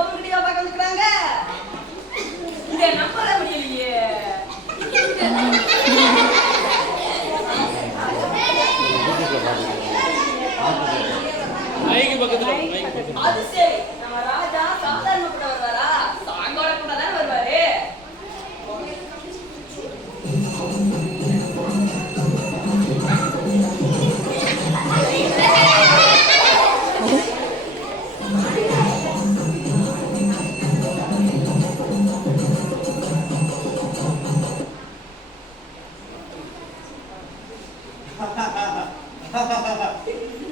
உங்ககிட்டயா பார்க்க வந்துக்கிறாங்க? இதை நம்பவே முடியலையே. அது சரி, நம்ம ராஜா சாதாரண கூட வருவாரா? சாயங்கால கூட தானே வருவாரு.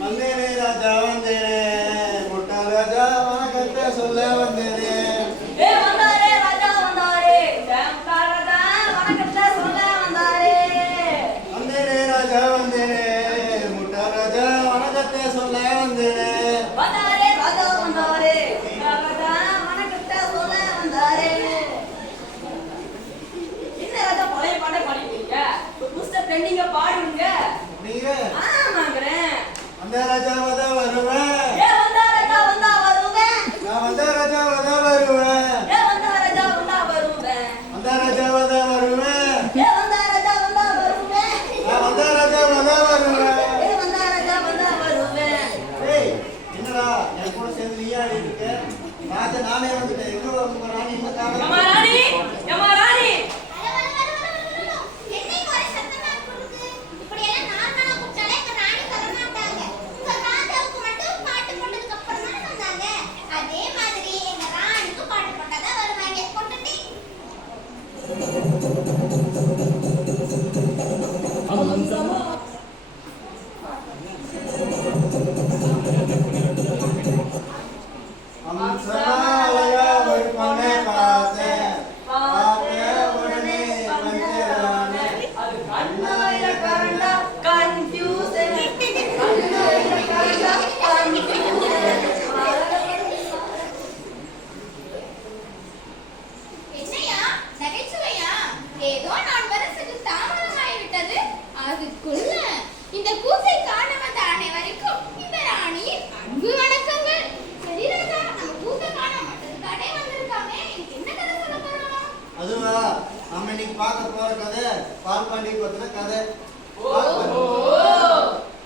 வந்தேனே ராஜா வந்தேனே, முட்டாள் ராஜா வணக்கத்தை சொல்ல வந்தேனே. வந்தாரே ராஜா வந்தாரே, முட்டாள் ராஜா வணக்கத்தை சொல்ல வந்தாரே. வந்தேனே ராஜா வந்தேனே, முட்டாள் ராஜா வணக்கத்தை சொல்ல வந்தேனே. வந்தாரே ராஜா வந்தாரே, முட்டாள் ராஜா வணக்கத்தை சொல்ல வந்தாரே. என்ன ராஜா பழைய பாட்டை பாடிட்டீங்க? புதுசா ட்ரெண்டிங்கா பாடுங்க. நீங்க ஆமாங்கறேன். வந்த ராஜா வந்தா வருவேன். வந்தா ராஜா வந்தா வருவேன். நான் வந்த ராஜா வந்தா வருவேன். வந்தா ராஜா வந்தா வருவேன். வந்த ராஜா வந்தா வருவேன். வந்தா ராஜா வந்தா வருவேன். நான் வந்த ராஜா வந்தா வருவேன். வந்தா ராஜா வந்தா வருவேன். ஏய் என்னடா என் கூட சேர்ந்து நீயா இருக்க? ராஜா நானே வந்துட்டேன். எங்க உங்க ராணி இன்னும் காணோம். அம்மா ராணி, அம்மா ராணி. அதுவா நம்ம இன்னைக்கு பார்க்க போற கதை பால்பாண்டி பத்தின கதை.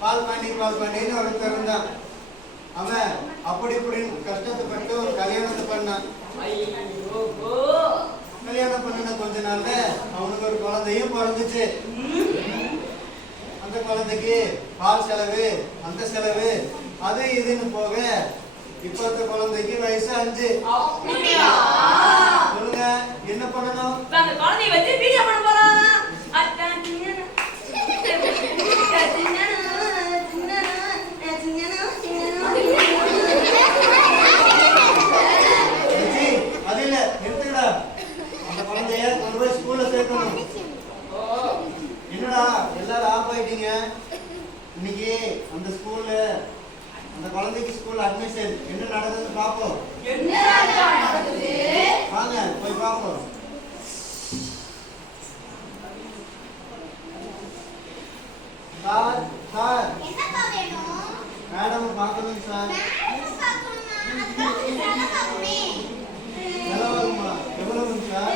பால்பாண்டின்னு ஒருத்தர் இருந்தான். அவன் அப்படி இப்படின்னு கஷ்டப்பட்டு ஒரு கல்யாணத்தை பண்ணான். கல்யாணம் பண்ணின கொஞ்ச நாள்ல அவனுக்கு ஒரு குழந்தையும் பிறந்துச்சு. அந்த குழந்தைக்கு பால் செலவு, அந்த செலவு, அது இதுன்னு போக இப்ப அந்த குழந்தைக்கு வயசு 5. சொல்லுங்க என்ன பண்ணணும்? அந்த குழந்தையை வச்சு வீடியோ பண்ண போறான். அது இல்ல, நிறுத்துக்கடா. அந்த குழந்தைய கொண்டு போய் ஸ்கூல்ல சேர்க்கணும். என்னடா எல்லாரும் ஆஃப் ஆயிட்டீங்க? இன்னைக்கு அந்த ஸ்கூல்ல அந்த குழந்தைக்கு ஸ்கூல் அட்மிஷன் என்ன நடக்குதுன்னு பாப்போம். வாங்க போய் பாப்போம். சார் சார் மேடம் பார்க்கணும் சார். எவ்வளவுமா? எவ்வளவுங்க சார்?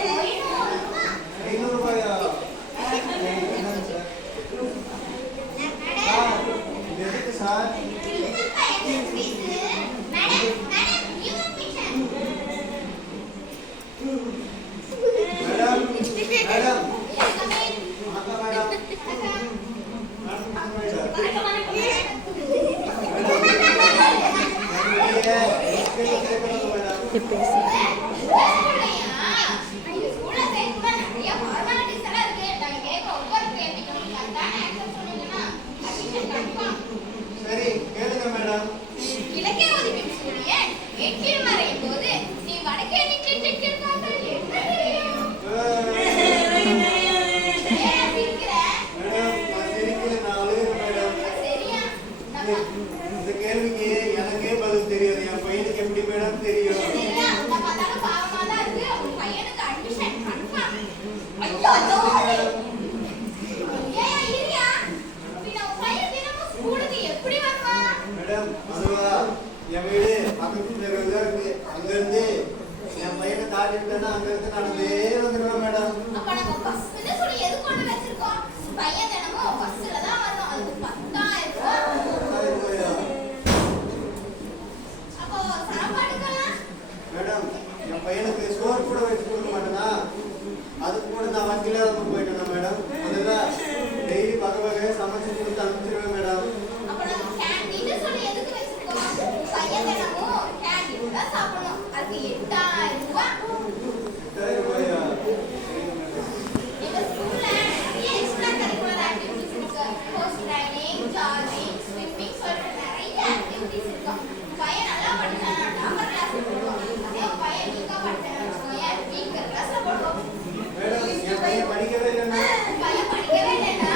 500 ரூபாயா? என்னங்க சார்? சார் இது எதுக்கு சார்? மேடம் மேடம் வணக்கம் மேடம். சரி கேளுங்க மேடம். இலக்கிய ஒதுக்கி எட்டில் மறையும் போது நீ வடக்கே நின்று கேட்கிறார்கள் என்ன தெரியும்? இந்த கேள்விக்கு எனக்கே பதில் தெரியாது. என் பையனுக்கு எப்படி மேடம் தெரியும்? மேடம் அதுவா என் வீடு பக்கத்து தெருவில் தான் இருக்கு. அங்கிருந்து காட்டிட்டேன்னா அங்க இருந்து நடந்தே வந்துடுவேன் மேடம். அப்ப நம்ம பஸ்ன்னு சொல்லி எது கொண்டு வச்சிருக்கோம்? பையன் தினமும் பஸ்ல தான் வரணும். அதுக்கு 10,000 ரூபாய். அப்போ சாப்பாட்டுக்கெல்லாம் மேடம் என் பையனுக்கு சோறு கூட வச்சு கொடுக்க மாட்டேனா? அதுக்கு கூட நான் வண்டியில வந்து போயிட்டேனா மேடம்? அதெல்லாம் டெய்லி வகை சமைச்சு கொடுத்து அனுப்பிச்சிருவேன் மேடம். அப்ப நம்ம கேண்டீன் சொல்லி எதுக்கு வச்சிருக்கோம்? பையன் தினமும் கேண்டீன் தான் சாப்பிடணும். அதுக்கு 8,000 ரூபாய். 8,000 ரூபாயா? எங்க ஸ்கூல்ல நிறைய எக்ஸ்ட்ரா கரிக்குலர் ஆக்டிவிட்டிஸ் இருக்கு. ஹோஸ்ட் ட்ரைனிங், ஜாகிங், ஸ்விம்மிங் சொல்லிட்டு நிறைய ஆக்டிவிட்டிஸ் இருக்கு. பையன் நல்லா படிச்சானா டாப்பர் கிளாஸ் போடுவோம். அதே பையன் வீக்கா படிச்சானா வச்சுக்கோங்க வீக்கர் கிளாஸ்ல போடுவோம். மேடம் என் பையன் படிக்கவே இல்லைன்னா? பையன் படிக்கவே இல்லைன்னா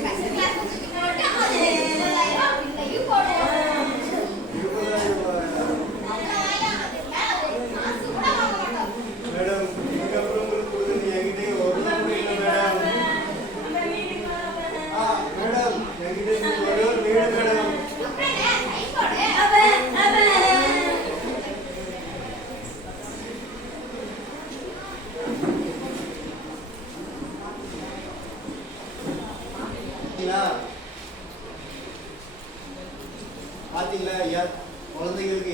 ஸ்பெஷல் கிளாஸ் வச்சுட்டு போட்டு அது 20,000 அப்படின்னையும் போடுவோம். 20,000 ரூபாயா? அதுக்கு மேல ஒரு காசு கூட வாங்க மாட்டோம். மேடம் இதுக்கப்புறம் உங்களுக்கு கொடுக்குறது என்கிட்ட ஒரு ரூபாய் கூட இல்லை மேடம். மேடம் என்கிட்ட ஒரே ஒரு வீடு மேடம். அப்படியே டைப்போடு பாத்தீங்களா குழந்தைகளுக்கு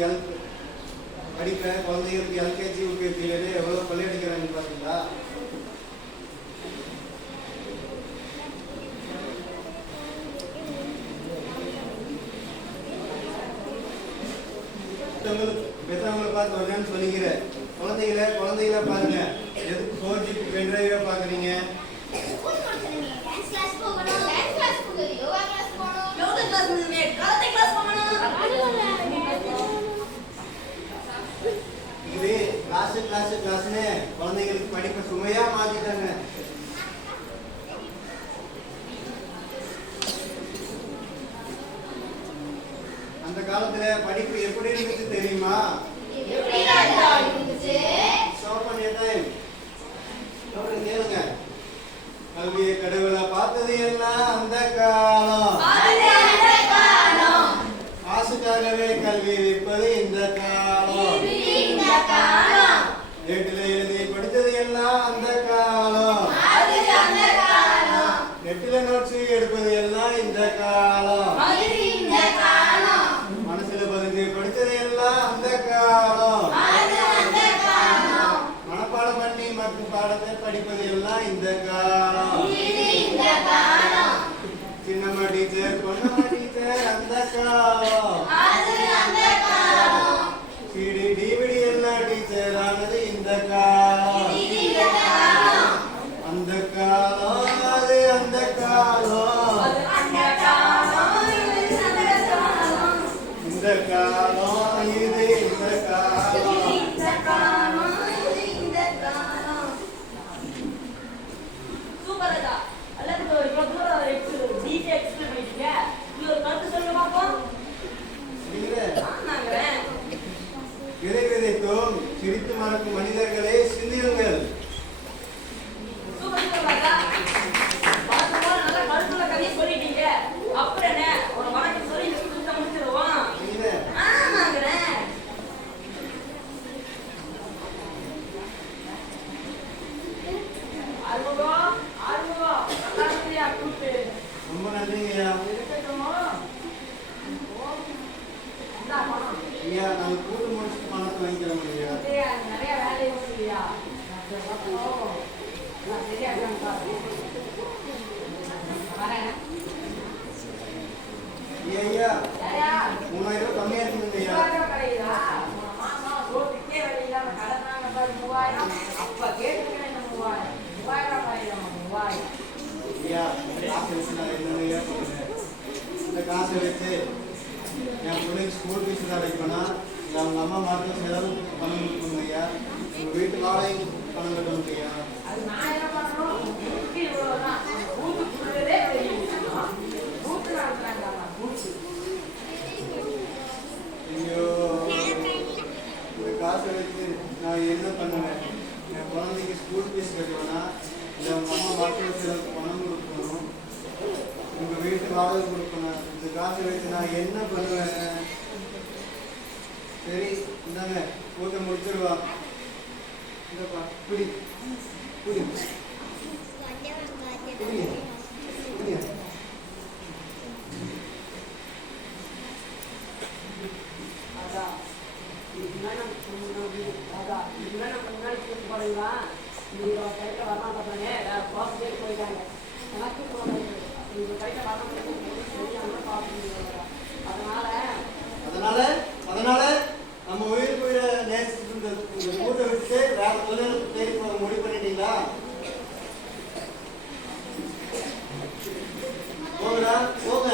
படிப்ப குழந்தைகளுக்கு எல்கேஜி யூகேஜில எவ்வளவு பள்ளி அடிக்கிறாங்க பாத்தீங்களா? பெற்றவங்களை பார்த்து வரலன்னு சொல்லிக்கிறேன். குழந்தைகளை பாருங்க. எதுக்கு 4G பென்ட்ரைவே பாக்குறீங்க? ஸ்கூல் முடிச்சதுமே டான்ஸ் கிளாஸ் போகணும். டான்ஸ் கிளாஸ் போகணும். யோகா கிளாஸ் போகணும். யோகா கிளாஸ் முடிஞ்சுமே கராத்தே கிளாஸ் போகணும். இதுவே கிளாஸ்னு குழந்தைகளுக்கு படிப்பை சுமையா மாத்திட்டாங்க. அந்த காலத்துல படிப்பு எப்படி இருந்துச்சு தெரியுமா? எப்படி ராஜா இருந்துச்சு? கேளுங்க. கல்வியை கடவுளை பார்த்தது எல்லாம் அந்த காலம். காசுக்காகவே கல்வி விற்பது இந்த காலம். ஏட்டில் எழுதி படித்தது எல்லாம் அந்த காலம். நெட்டில நோட்ஸ் எடுப்பது எல்லாம் இந்த காலம். மனசுல பதிஞ்சு படித்தது எல்லாம் அந்த காலம். மனப்பாடம் பண்ணி மற்றும் பாடத்தை படிப்பது எல்லாம் இந்த காலம். சின்னம்மா டீச்சர் பொன்னம்மா டீச்சர் அந்த காலம். சிடி டிவிடி எல்லாம் டீச்சர் ஆனது இந்த காலம். அந்த காலம் அது அந்த காலம். இந்த காலம் இது இந்த காலம். சூப்பர் ராஜா. அல்லது ஒரு ப்ரோக்ராம் டீட்டெயில் எக்ஸ்பிளைன் பண்ணிட்டீங்க. நீ ஒரு கருத்து சொல்லுங்க பாப்போம். ஆமாங்கறேன். விதை விதைத்தோம் சிரித்து மறக்கும் மனிதர்களே சிந்தியுங்கள். சூப்பர் ராஜா. பாத்தோமா நல்ல கருத்துள்ள கதையை சொல்லிட்டீங்க. அப்புறம் என்ன ஒரு வணக்கம் சொல்லி சுத்த முடிச்சிருவோம். ஆமாங்கறேன். ரொம்ப நன்றிங்கய்யா. ஐயா நாங்கள் கூட்டு முடிச்சுட்டு பணத்தை வாங்கிக்கிறோம் ஐயா. நிறைய வேலை இல்லையா? ஐயா 3,000 ரூபாய் கம்மியா இருக்குங்க ஐயா. ஐயா காசு வச்சு நான் என்னங்கய்யா பண்ணுறேன்? இந்த காசை வச்சு என் பிள்ளைக்கு ஸ்கூல் ஃபீஸ் தான் வைக்கணும்னா இல்லை அவங்க அம்மா மாற்றம் செலவு பணம் கொடுக்கணும் ஐயா. உங்கள் வீட்டு வாடகை பணம் கட்டணும் ஐயா. ஐயோ இந்த காசை வச்சு நான் என்ன பண்ணுவேன்? என் குழந்தைக்கு ஸ்கூல் ஃபீஸ் கட்டணும்னா இல்லை அவங்க அம்மா மாற்றம் செலவுக்கு பணம் கொடுக்கணும். உங்கள் வீட்டு வாடகை கொடுக்கணும். இந்த காசை வச்சு நான் என்ன பண்ணுவேன்? சரி இந்தாங்க கூட்ட முடிச்சிருவா. இந்தப்பா புடி புடி புடிங்க புடிங்க. அதனால அதனால நம்ம உயிர் போயிட நேசிட்டு கூட்ட விட்டு வேற தொழில் தேடி முடிவு பண்ணிட்டீங்களா? போங்கடா போங்க.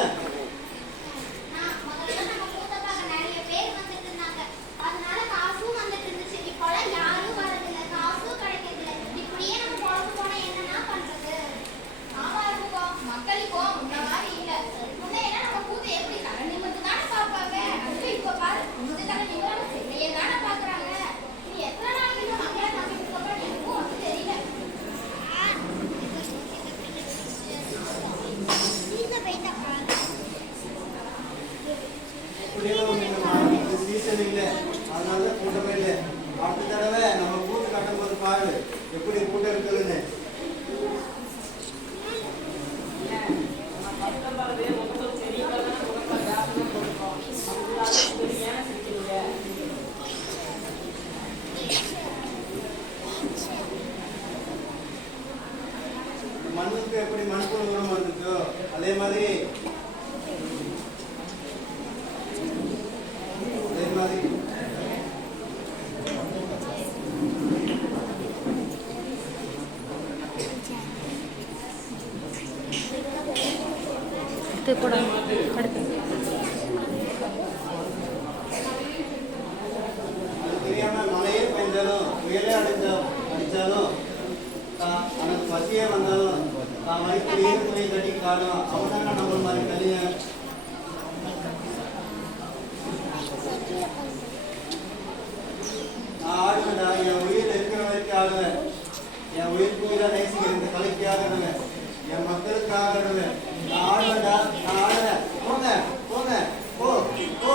சீசன் இல்லை, அதனால கூட்டமே இல்லை. அடுத்த தடவை நம்ம கூட்டு கட்டும் போது பாரு எப்படி கூட்டம் இருக்குதுன்னு. மண்ணுக்கு எப்படி மண்புழு உரம் வந்துச்சோ அதே மாதிரி தெரியாம மழையே பெய்ஞ்சாலும் புயலே அடிச்சாலும் எனக்கு பசியே வந்தாலும் நான் வயிற்று நீர் துணி கட்டி காடும் அவன் தான் நம்ம மாதிரி கல்லிய நான் ஆடுவேன்டா. என் உயிர் இருக்கிற வரைக்கும் ஆடுவேன். என் உயிருக்கு உயிரா நேசிக்கிறேன். இந்த கலைக்கு ஆடுவேன், என் மக்களுக்காக ஆடுவேன். நான் ஆடுவேன்டா, நான் ஆடுவேன். போங்க போங்க போ போ.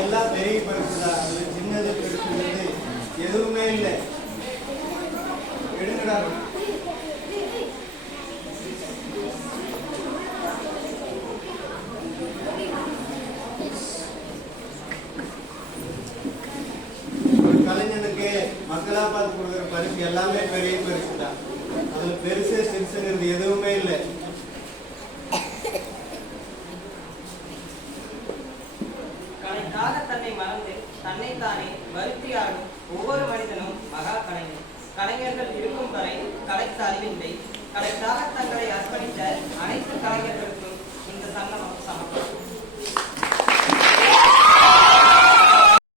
எல்லாம் பெரிய பரிசுதா, அது சின்னது பெருசுங்கிறது எதுவுமே இல்லை. எடுங்கடா. ஒரு கலைஞனுக்கு மக்களா பார்த்து கொடுக்குற பரிசு எல்லாமே பெரிய பரிசு தான். அதுல பெருசு சிறுசுங்கிறது எதுவுமே இல்லை. தன்னை மறந்து தன்னைத்தானே வருத்தியாடும் ஒவ்வொரு மனிதனும் மகா கலைஞர். கலைஞர்கள் இருக்கும் வரை கலைத்த அறிவின்மை, கலைக்காக தங்களை அர்ப்பணித்த அனைத்து கலைஞர்களும்